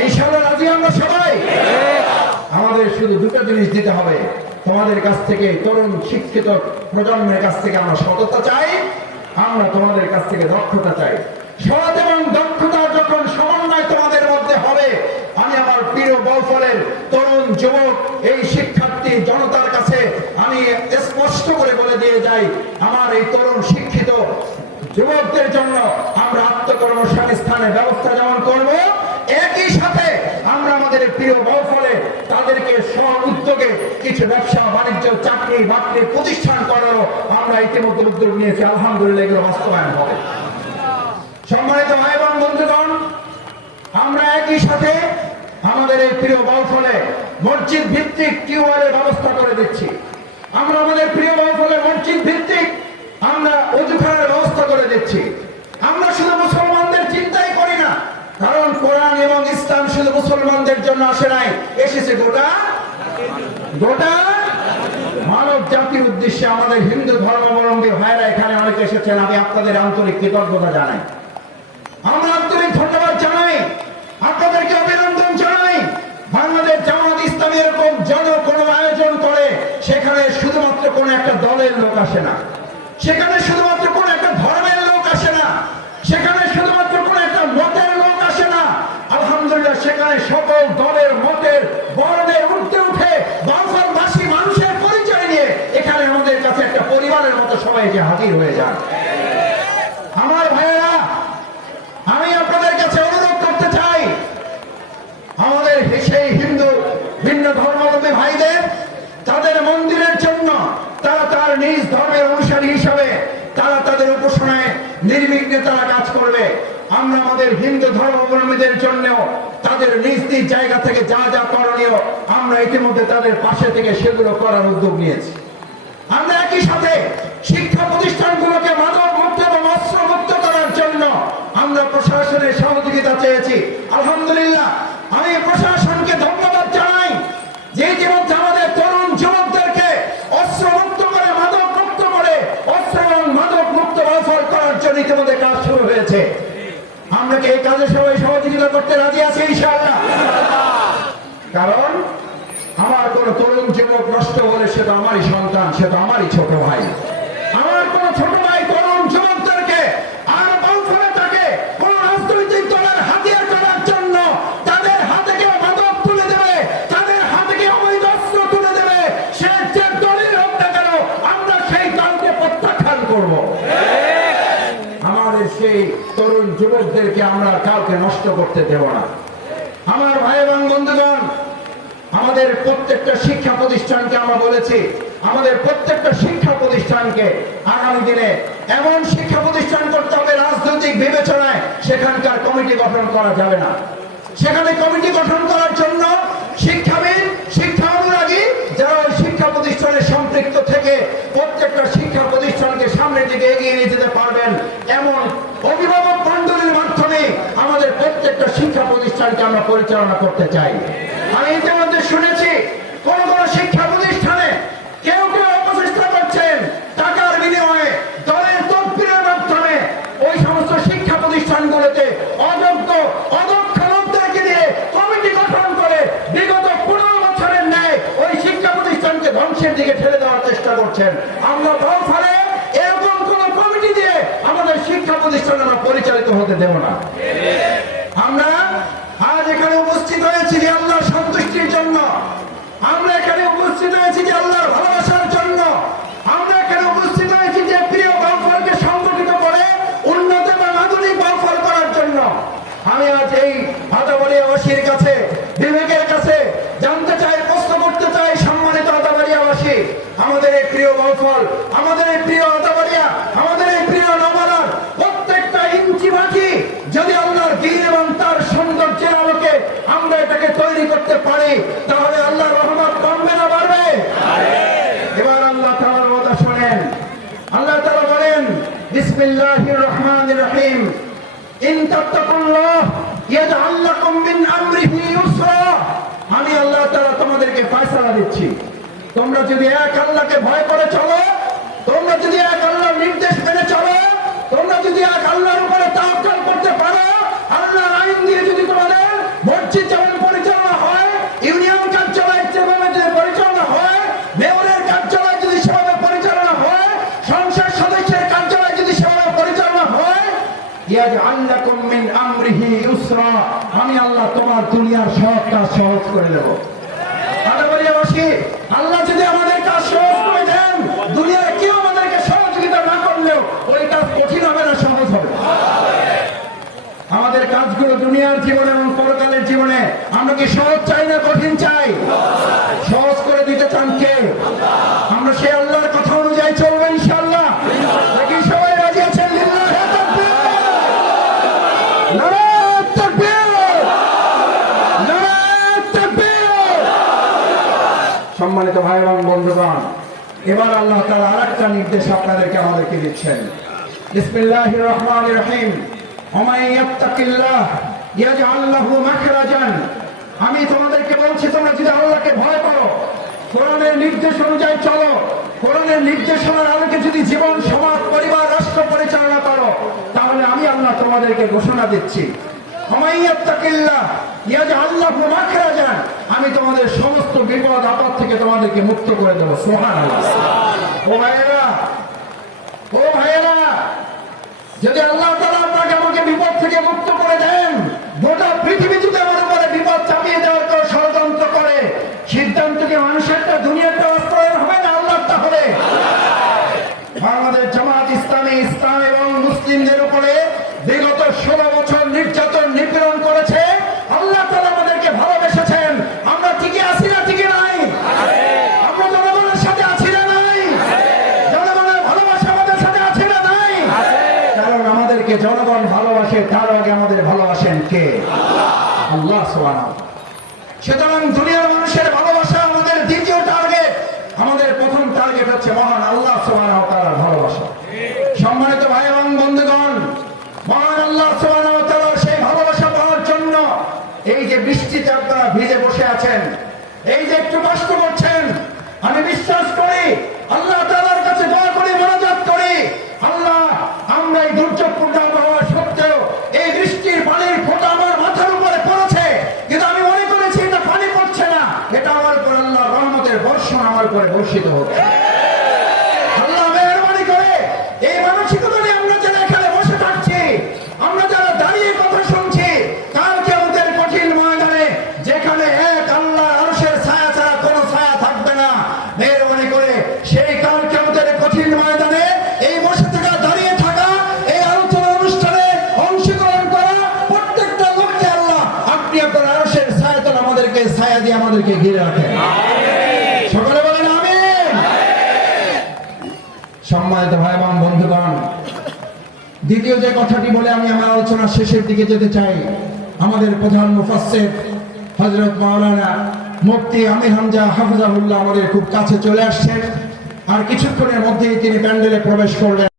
ইনশাআল্লাহ রাজি আমরা সবাই। আমাদের শুধু দুটো জিনিস দিতে হবে, তোমাদের কাছ থেকে, তরুণ শিক্ষিত প্রজন্মের কাছ থেকে আমরা সততা চাই, আমরা তোমাদের কাছ থেকে দক্ষতা চাই। সৎ এবং দক্ষতা যখন সমন্বয় তোমাদের মধ্যে হবে, আমি আমার প্রিয় বলফলের তরুণ যুবক এই শিক্ষার্থী জনতার কাছে আমি স্পষ্ট করে বলে দিয়ে যাই, আমার এই তরুণ শিক্ষিত যুবকদের জন্য আমরা আত্মকর্মসংস্থানের ব্যবস্থা যেমন করব, একই সাথে আমরা আমাদের প্রিয় বলফলে তাদেরকে স্ব-উদ্যোগে কিছু ব্যবসা বাণিজ্য চাকরি বাকরি প্রতিষ্ঠান করারও আমরা ইতিমধ্যে উদ্যোগ নিয়েছি। আলহামদুলিল্লাহ এগুলো বাস্তবায়ন হবে। সম্মানিত ভাই এবং বন্ধুগণ, আমরা একই সাথে আমাদের এই প্রিয় বলফলে মসজিদ ভিত্তিক টিউবওয়েলের ব্যবস্থা করে দিচ্ছি। আমরা আমাদের প্রিয় বলফলে মসজিদ ভিত্তিক আমরা অজুখানার ব্যবস্থা করে দিচ্ছি। আমরা শুধু মুসলমানদের চিন্তাই করি না, কারণ কোরআন এবং ইসলাম শুধু মুসলমানদের জন্য আসে নাই, এসেছে গোটা মানব জাতির উদ্দেশ্যে। আমাদের হিন্দু ধর্মাবলম্বী ভাইরা এখানে অনেকে এসেছেন, আমি আপনাদের আন্তরিক কৃতজ্ঞতা জানাই, আমরা আন্তরিক ধন্যবাদ জানাই, আপনাদেরকে অভিনন্দন জানাই। বাংলাদেশ জামাত ইসলামী এরকম কোনো আয়োজন করে, সেখানে শুধুমাত্র কোন একটা দলের লোক আসে না, সেখানে শুধুমাত্র কোন একটা ধর্মের লোক আসে না, সেখানে শুধুমাত্র কোন একটা মতের লোক আসে না। আলহামদুলিল্লাহ সেখানে সকল দলের মতের বর্ণের উঠতে উঠে বাংলাদেশী মানুষের পরিচয় নিয়ে এখানে আমাদের কাছে একটা পরিবারের মতো সবাই যে হাজির হয়ে যান। আমার ভাইয়েরা, আমি আপনাদের কাছে অনুরোধ করতে চাই, আমাদের সেই হিন্দু ভিন্ন ধর্মাবলম্বী ভাইদের তাদের মন্দিরের জন্য তারা তার নিজ ধর্মের অনুসারী হিসাবে তারা তাদের উপাসনায় নির্বিঘ্নে তারা কাজ করবে। আমরা আমাদের হিন্দু ধর্মাবলম্বীদের জন্য তাদের নিজ নিজ জায়গা থেকে যা যা করণীয় আমরা ইতিমধ্যে তাদের পাশে থেকে সেগুলো করার উদ্যোগ নিয়েছি। আমরা একই সাথে শিক্ষা প্রতিষ্ঠানগুলোকে মাদক মুক্ত এবং অস্ত্র মুক্ত করার জন্য আমরা প্রশাসনের সহযোগিতা চেয়েছি। আলহামদুলিল্লাহ আমি প্রশাসনকে ধন্যবাদ জানাই যে ইতিমধ্যে আমাদের তরুণ যুবকদেরকে অস্ত্র মুক্ত করে মাদক মুক্ত করে অস্ত্র এবং মাদক মুক্ত বলফল করার জন্য ইতিমধ্যে কাজ শুরু হয়েছে। আমরা কি এই কাজে সবাই সহযোগিতা করতে রাজি আছি ইনশাআল্লাহ? কারণ আমার কোন তরুণ যুবক নষ্ট হলে সে তো আমারই সন্তান, সে তো আমারই ছোট ভাই। আমার কোন ছোট ভাই তরুণ যুবকদেরকে আর বলফলে তাকে কোন রাজনৈতিক দলের হাতিয়ার করার জন্য তাদের হাতে কেউ মাদক তুলে দেবে, তাদের হাতে কেউ অবৈধ অস্ত্র তুলে দেবে, সে যে দলের হোক না কেন আমরা সেই দলকে প্রত্যাখ্যান করব। আমাদের সেই তরুণ যুবকদেরকে আমরা কাউকে নষ্ট করতে দেব না। আমার ভাই এবং বন্ধুগণ, আমাদের প্রত্যেকটা শিক্ষা প্রতিষ্ঠানকে আমরা বলেছি, আমাদের প্রত্যেকটা শিক্ষা প্রতিষ্ঠানকে আগামী দিনে এমন শিক্ষা প্রতিষ্ঠান করতে হবে রাজনৈতিক বিবেচনায় সেখানকার কমিটি গঠন করা যাবে না। সেখানে কমিটি গঠন করার জন্য শিক্ষাবিদ, শিক্ষা অনুরাগী যারা ওই শিক্ষা প্রতিষ্ঠানে সম্পৃক্ত থেকে প্রত্যেকটা শিক্ষা প্রতিষ্ঠানকে সামনের দিকে এগিয়ে নিয়ে যেতে পারবেন এমন অভিভাবক মণ্ডলীর মাধ্যমে আমাদের প্রত্যেকটা শিক্ষা প্রতিষ্ঠানকে আমরা পরিচালনা করতে চাই। আমি ইতিমধ্যে শুনেছি কোন কোন শিক্ষা প্রতিষ্ঠানে কেউ কেউ অপচেষ্টা করছেন টাকার বিনিময়ে দলের তদবিরের মাধ্যমে ওই সমস্ত শিক্ষা প্রতিষ্ঠানগুলোতে অযোগ্য অদক্ষ লোকদেরকে দিয়ে কমিটি গঠন করে বিগত 15 বছরের ন্যায় ওই শিক্ষা প্রতিষ্ঠানকে ধ্বংসের দিকে ঠেলে দেওয়ার চেষ্টা করছেন। আমরা বলফলে এরকম কোন কমিটি দিয়ে আমাদের শিক্ষা প্রতিষ্ঠান আমরা পরিচালিত হতে দেব না। আমরা আজ এখানে উপস্থিত হয়েছি যে আল্লাহর সন্তুষ্টির জন্য, আমরা এখানে উপস্থিত হয়েছি যে আল্লাহর ভালোবাসার জন্য, আমরা এখানে উপস্থিত হয়েছি যে প্রিয় বলফলকে সংগঠিত করে উন্নত এবং আধুনিক বলফল করার জন্য। আমি আজ এই আদাবাড়িয়াবাসীর কাছে, বিবেকের কাছে জানতে চাই, প্রশ্ন করতে চাই, সম্মানিত আদাবাড়িয়াবাসী, আমাদের এই প্রিয় বলফল, আমাদের এই প্রিয় আদাবাড়িয়া, আমাদের এই প্রিয় নবালার প্রত্যেকটা ইঞ্চি মাটি যদি আল্লাহর দ্বীন এবং তার সৌন্দর্যের আলোকে আমরা এটাকে তৈরি করতে পারি তাহলে আল্লাহর রহমত কমবে না বাড়বে? এবার আল্লাহ তাআলার কথা শুনেন। আল্লাহ তাআলা বলেন, বিসমিল্লাহির রহমানির রহিম, ইন তাত্তাকুল্লাহ ইয়াজআল লাকুম মিন আমরিহি ইউসরা। আমি আল্লাহ তাআলা তোমাদেরকে ফয়সালা দিচ্ছি, তোমরা যদি এক আল্লাহকে ভয় করে চলো, তোমরা যদি এক আল্লাহর নির্দেশ মেনে চলো, তোমরা যদি এক আল্লাহর উপরে তাওয়াক্কুল করতে পারো, আল্লাহর আইন দিয়ে যদি তোমাদের মসজিদ ইউসরা, আমি আল্লাহ তোমার দুনিয়ার সব কাজ সহজ করে দেব। আদাবাড়িয়াবাসী, আল্লাহ যদি আমাদের কাজ সহজ করে দেন, দুনিয়ার কেউ আমাদেরকে সহযোগিতা না করলেও ওই কাজ কঠিন হবে না, সহজ হবে। আমাদের কাজগুলো দুনিয়ার জীবনে এবং পরকালের জীবনে আমরা কি সহজ চাই না কঠিন চাই? সহজ করে দিতে চান কে? আমরা সেই আল্লাহর কথা অনুযায়ী চলবো ইনশাআল্লাহ। নাকি সবাই রাজি আছেন? লিল্লাহি তাকবীর, নারায়ে তাকবীর, নারায়ে তাকবীর। সম্মানিত ভাই এবং বন্ধুগণ, এবার আল্লাহ তাআলা আরেকটা নির্দেশ আপনাদেরকে আমাদেরকে দিচ্ছেন। বিসমিল্লাহির রহমানির রহিম। আমি তোমাদেরকে বলছি, তোমরা যদি আল্লাহকে ভয় করো, কোরআনের নির্দেশ অনুযায়ী চলো, কোরআনের নির্দেশনার আলোকে যদি জীবন, সমাজ, পরিবার, রাষ্ট্র পরিচালনা করো, তাহলে আমি আল্লাহ তোমাদেরকে ঘোষণা দিচ্ছি, আমি তোমাদের সমস্ত বিপদ আপদ থেকে তোমাদেরকে মুক্ত করে দেবো। সুবহানাল্লাহ। ও ভাইয়েরা, ও ভাইয়েরা, যদি আল্লাহ তাআলা আপনাকে আমাকে বিপদ থেকে মুক্ত করে দেন, গোটা পৃথিবী যদি আমার উপরে বিপদ চাপিয়ে দেওয়ার কোনো ষড়যন্ত্র করে, সিদ্ধান্ত কি মানুষেরটা, দুনিয়ারটা বাস্তবায়ন হবে না আল্লাহর? তাহলে বাংলাদেশ জামাত ইসলামী ইসলাম এবং মুসলিমদের উপরে বিগত 16 বছর নির্যাতন নিপীড়ন করেছে। আল্লাহ তাআলা আমাদেরকে ভালোবেসেছেন। আমরা টিকে আছি না টিকে নাই? আমরা জনগণের সাথে আছি না নাই? জনগণের ভালোবাসা আমাদের সাথে আছে না নাই? কারণ আমাদেরকে জনগণ ভালোবাসে, তার আগে আমাদের ভালোবাসেন কে? আল্লাহ সুবহানাহু ওয়া তাআলা। সুতরাং দুনিয়ার মানুষের ভালোবাসা আমাদের দ্বিতীয় টার্গেট। আমাদের প্রথম টার্গেট হচ্ছে মহান আল্লাহ সুবহানাহু ওয়া তাআলার ভালোবাসা। সম্মানিত ভাই এবং বন্ধুগণ, মহান আল্লাহ সুবহানাহু ওয়া তাআলার সেই ভালোবাসা পাওয়ার জন্য এই যে বৃষ্টিতে আপনারা ভিজে বসে আছেন, এই যে একটু কষ্ট করছেন, আমি বিশ্বাস করি, আল্লাহ তাআলার কাছে দোয়া করি, মোনাজাত করি, আল্লাহ, আমরা এই দুর্যোগপূর্ণ আবহাওয়া সত্ত্বেও এই বৃষ্টির পানির ফোঁটা আমার মাথার উপরে পড়েছে, কিন্তু আমি মনে করেছি এটা পানি পড়ছে না, এটা আমার উপর আল্লাহ রহমতের বর্ষণ আমার উপরে বর্ষিত হচ্ছে। আল্লাহ মেহেরবানি করে এই মানসিকতা নিয়ে আমরা যারা এখানে বসে থাকছি, আমরা যারা দাঁড়িয়ে কথা শুনছি, কাল কিয়ামতের কঠিন ময়দানে যেখানে এক আল্লাহ আরশের ছায়া ছাড়া কোনো ছায়া থাকবে না, মেহেরবানি করে সেই কাল কিয়ামতের কঠিন ময়দানে এই বসে থাকা, দাঁড়িয়ে থাকা, এই আলোচনা অনুষ্ঠানে অংশগ্রহণ করা প্রত্যেকটা লোককে আল্লাহ আপনি আপনার আরশের ছায়াতলে আমাদেরকে ছায়া দিয়ে আমাদেরকে ঘিরে রাখেন। সকলে বলেন আমিন। সম্মানিত ভাই এবং বন্ধুগণ, দ্বিতীয় যে কথাটি বলে আমি আমার আলোচনা শেষের দিকে যেতে চাই, আমাদের প্রধান মুফাসসির হযরত মাওলানা মুফতি আমির হামজা হাফিজাহুল্লাহ আমাদের খুব কাছে চলে আসছেন। আর কিছুক্ষণের মধ্যেই তিনি প্যান্ডেলে প্রবেশ করবেন।